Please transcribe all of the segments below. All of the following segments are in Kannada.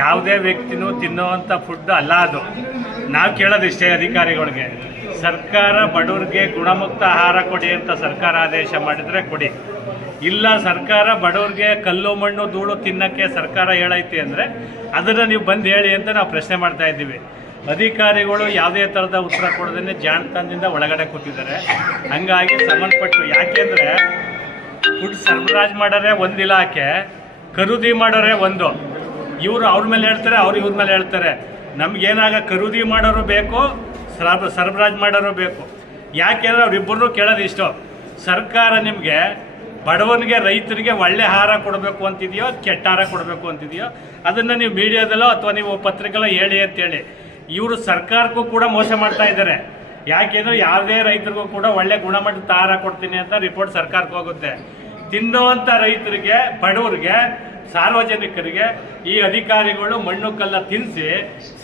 ಯಾವುದೇ ವ್ಯಕ್ತಿನೂ ತಿನ್ನುವಂಥ ಫುಡ್ ಅಲ್ಲ ಅದು. ನಾವು ಕೇಳೋದಿಷ್ಟೇ ಅಧಿಕಾರಿಗಳಿಗೆ, ಸರ್ಕಾರ ಬಡವ್ರಿಗೆ ಗುಣಮುಕ್ತ ಆಹಾರ ಕೊಡಿ ಅಂತ ಸರ್ಕಾರ ಆದೇಶ ಮಾಡಿದರೆ ಕೊಡಿ. ಇಲ್ಲ ಸರ್ಕಾರ ಬಡವ್ರಿಗೆ ಕಲ್ಲು ಮಣ್ಣು ಧೂಳು ತಿನ್ನೋಕ್ಕೆ ಸರ್ಕಾರ ಹೇಳೈತಿ ಅಂದರೆ ಅದನ್ನು ನೀವು ಬಂದು ಹೇಳಿ ಅಂತ ನಾವು ಪ್ರಶ್ನೆ ಮಾಡ್ತಾ ಇದ್ದೀವಿ. ಅಧಿಕಾರಿಗಳು ಯಾವುದೇ ಥರದ ಉತ್ತರ ಕೊಡೋದನ್ನೇ ಜಾಣತನದಿಂದ ಒಳಗಡೆ ಕೂತಿದ್ದಾರೆ. ಹಂಗಾಗಿ ಸಂಬಂಧಪಟ್ಟು ಯಾಕೆಂದರೆ ಫುಡ್ ಸರಬರಾಜು ಮಾಡೋರೆ ಒಂದು ಇಲಾಖೆ, ಖರೀದಿ ಮಾಡೋರೆ ಒಂದು. ಇವರು ಅವ್ರ ಮೇಲೆ ಹೇಳ್ತಾರೆ, ಅವ್ರು ಇವ್ರ ಮೇಲೆ ಹೇಳ್ತಾರೆ. ನಮಗೇನಾಗ ಖರೀದಿ ಮಾಡೋರು ಬೇಕು, ಸರಬರಾಜು ಮಾಡೋರು ಬೇಕು. ಯಾಕೆಂದರೆ ಅವರಿಬ್ಬರನ್ನೂ ಕೇಳೋದು ಇಷ್ಟು, ಸರ್ಕಾರ ನಿಮಗೆ ಬಡವನಿಗೆ ರೈತರಿಗೆ ಒಳ್ಳೆ ಆಹಾರ ಕೊಡಬೇಕು ಅಂತಿದೆಯೋ ಕೆಟ್ಟ ಆಹಾರ ಕೊಡಬೇಕು ಅಂತಿದೆಯೋ ಅದನ್ನು ನೀವು ಮೀಡಿಯಾದಲ್ಲೋ ಅಥವಾ ನೀವು ಪತ್ರಿಕೆಲ್ಲೋ ಹೇಳಿ ಅಂತೇಳಿ. ಇವರು ಸರ್ಕಾರಕ್ಕೂ ಕೂಡ ಮೋಸ ಮಾಡ್ತಾ ಇದ್ದಾರೆ. ಯಾಕೆಂದರೆ ಯಾವುದೇ ರೈತರಿಗೂ ಕೂಡ ಒಳ್ಳೆ ಗುಣಮಟ್ಟದ ಆಹಾರ ಕೊಡ್ತೀನಿ ಅಂತ ರಿಪೋರ್ಟ್ ಸರ್ಕಾರಕ್ಕೆ ಹೋಗುತ್ತೆ. ತಿನ್ನುವಂಥ ರೈತರಿಗೆ, ಬಡವರಿಗೆ, ಸಾರ್ವಜನಿಕರಿಗೆ ಈ ಅಧಿಕಾರಿಗಳು ಮಣ್ಣು ಕಲ್ಲ ತಿನ್ನಿಸಿ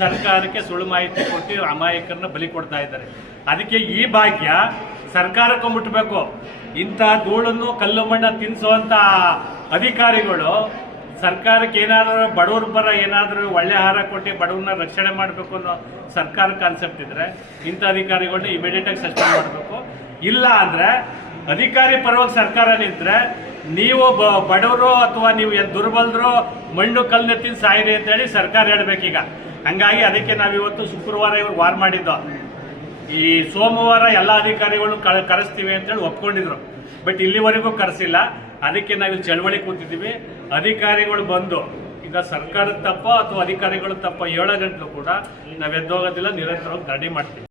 ಸರ್ಕಾರಕ್ಕೆ ಸುಳ್ಳು ಮಾಹಿತಿ ಕೊಟ್ಟು ಅಮಾಯಕರನ್ನ ಬಲಿ ಕೊಡ್ತಾ ಇದ್ದಾರೆ. ಅದಕ್ಕೆ ಈ ಭಾಗ್ಯ ಸರ್ಕಾರಕ್ಕೂ ಮುಟ್ಟಬೇಕು. ಇಂಥ ಧೂಳನ್ನು ಕಲ್ಲು ಮಣ್ಣ ತಿನ್ನಿಸುವಂಥ ಅಧಿಕಾರಿಗಳು ಸರ್ಕಾರಕ್ಕೆ ಏನಾದರೂ ಬಡವ್ರ ಪರ ಏನಾದರೂ ಒಳ್ಳೆ ಆಹಾರ ಕೊಟ್ಟು ಬಡವ್ರನ್ನ ರಕ್ಷಣೆ ಮಾಡಬೇಕು ಅನ್ನೋ ಸರ್ಕಾರ ಕಾನ್ಸೆಪ್ಟ್ ಇದ್ದರೆ ಇಂಥ ಅಧಿಕಾರಿಗಳನ್ನ ಇಮಿಡಿಯೇಟಾಗಿ ಸಸ್ಪೆಂಡ್ ಮಾಡಬೇಕು. ಇಲ್ಲ ಅಂದರೆ ಅಧಿಕಾರಿ ಪರವಾಗಿ ಸರ್ಕಾರ ನಿಂತರೆ ನೀವು ಬಡವರು ಅಥವಾ ನೀವು ದುರ್ಬಲರು ಮಣ್ಣು ಕಲ್ಲನ್ನ ತಿಂದು ಸಾಯಿರಿ ಅಂತೇಳಿ ಸರ್ಕಾರ ಹೇಳಬೇಕೀಗ. ಹಂಗಾಗಿ ಅದಕ್ಕೆ ನಾವಿವತ್ತು ಶುಕ್ರವಾರ ಇವ್ರು ವಾರ್ ಮಾಡಿದ್ದು. ಈ ಸೋಮವಾರ ಎಲ್ಲ ಅಧಿಕಾರಿಗಳು ಕರೆಸ್ತೀವಿ ಅಂತೇಳಿ ಒಪ್ಕೊಂಡಿದ್ರು. ಬಟ್ ಇಲ್ಲಿವರೆಗೂ ಕರೆಸಿಲ್ಲ. ಅದಕ್ಕೆ ನಾವಿಲ್ಲಿ ಚಳವಳಿ ಕೂತಿದ್ದೀವಿ. ಅಧಿಕಾರಿಗಳು ಬಂದು ಈಗ ಸರ್ಕಾರದ ತಪ್ಪೋ ಅಥವಾ ಅಧಿಕಾರಿಗಳು ತಪ್ಪೋ 7 ಗಂಟೆಗೂ ಕೂಡ ನಾವು ಎದ್ದೋಗೋದಿಲ್ಲ, ನಿರಂತರವಾಗಿ ಧರಣಿ ಮಾಡ್ತೀವಿ.